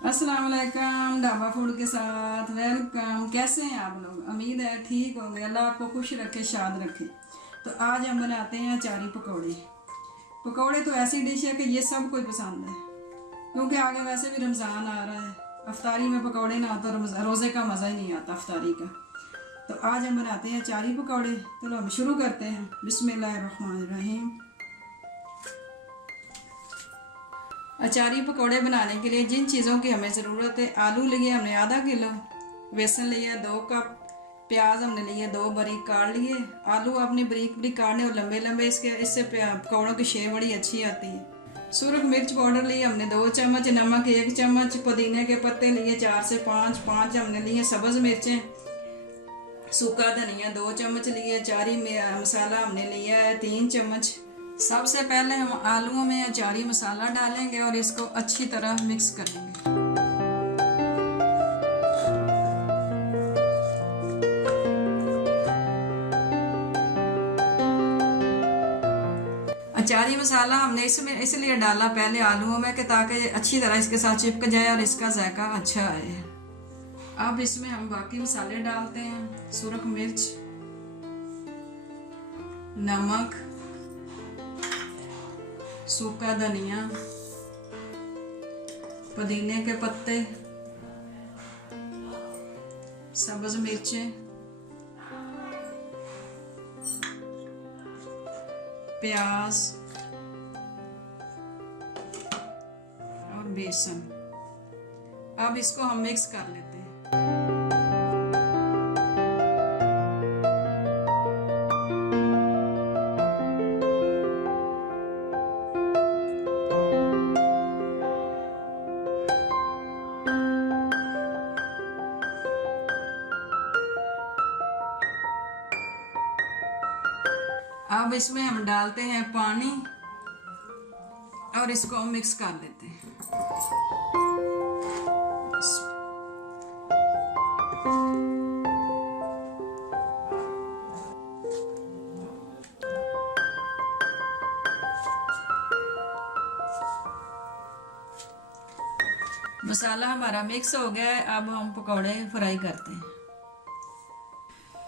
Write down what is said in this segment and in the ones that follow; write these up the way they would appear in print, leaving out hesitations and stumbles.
अस्सलाम वालेकुम, ढाबा फूड के साथ वेलकम। कैसे हैं आप लोग? उम्मीद है ठीक होंगे। अल्लाह आपको खुश रखे, शाद रखे। तो आज हम बनाते हैं अचारी पकौड़े। पकौड़े तो ऐसी डिश है कि ये सब कोई पसंद है, क्योंकि आगे वैसे भी रमज़ान आ रहा है। अफ्तारी में पकौड़े ना हो तो रोज़े का मज़ा ही नहीं आता अफ्तारी का। तो आज हम बनाते हैं अचारी पकौड़े। चलो हम शुरू करते हैं। बिस्मिल्लाहिर्रहमानिर्रहीम। अचारी पकौड़े बनाने के लिए जिन चीज़ों की हमें ज़रूरत है, आलू लिए हमने आधा किलो, बेसन लिया 2 कप, प्याज हमने लिए 2 बारीक काट लिए। आलू आपने बारीक बारीक काटने और लंबे लंबे, इससे पकौड़ों की शेप बड़ी अच्छी आती है। सुरख मिर्च पाउडर लिए हमने 2 चम्मच, नमक 1 चम्मच, पुदीने के पत्ते लिए 4 से 5 हमने लिए सब्ज़ मिर्चें, सूखा धनिया 2 चम्मच लिए, अचारी मसाला हमने लिया है 3 चम्मच। सबसे पहले हम आलूओं में अचारी मसाला डालेंगे और इसको अच्छी तरह मिक्स करेंगे। अचारी मसाला हमने इसमें इसलिए डाला पहले आलूओं में कि ताकि अच्छी तरह इसके साथ चिपक जाए और इसका जायका अच्छा आए। अब इसमें हम बाकी मसाले डालते हैं। सुरख मिर्च, नमक, सूखा धनिया, पुदीने के पत्ते, सब्ज मिर्चें, प्याज और बेसन। अब इसको हम मिक्स कर लेते हैं। अब इसमें हम डालते हैं पानी और इसको हम मिक्स कर देते हैं। मसाला हमारा मिक्स हो गया है। अब हम पकौड़े फ्राई करते हैं।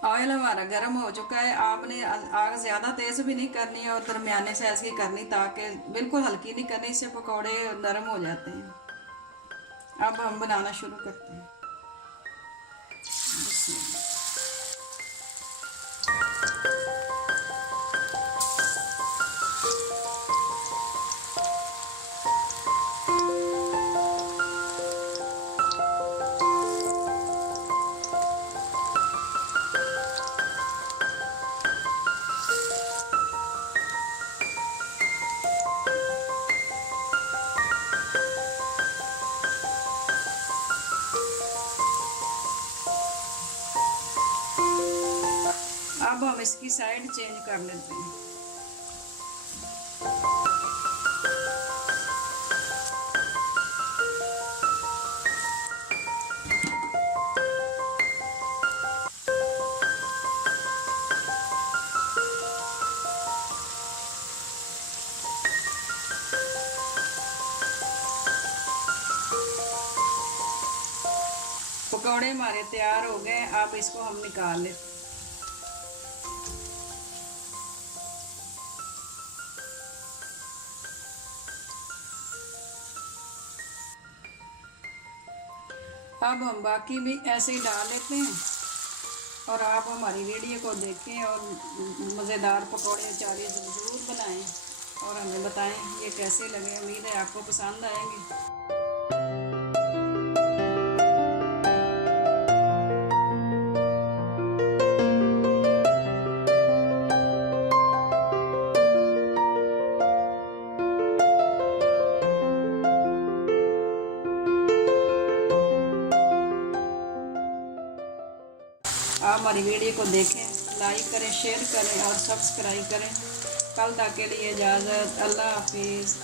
ऑयल हमारा गर्म हो चुका है। आपने आग ज़्यादा तेज़ भी नहीं करनी है और दरमियाने साइज़ की करनी, ताकि बिल्कुल हल्की नहीं करनी, इससे पकौड़े नरम हो जाते हैं। अब हम बनाना शुरू करते हैं। अब हम इसकी साइड चेंज कर लेते हैं। पकौड़े हमारे तैयार हो गए। अब इसको हम निकाल लेते हैं। अब हम बाकी भी ऐसे ही डाल लेते हैं और आप हमारी वीडियो को देखें और मज़ेदार पकौड़े अचारी ज़रूर बनाएं और हमें बताएं ये कैसे लगे। उम्मीद है आपको पसंद आएंगे। आप हमारी वीडियो को देखें, लाइक करें, शेयर करें और सब्सक्राइब करें। कल तक के लिए इजाज़त। अल्लाह हाफिज़।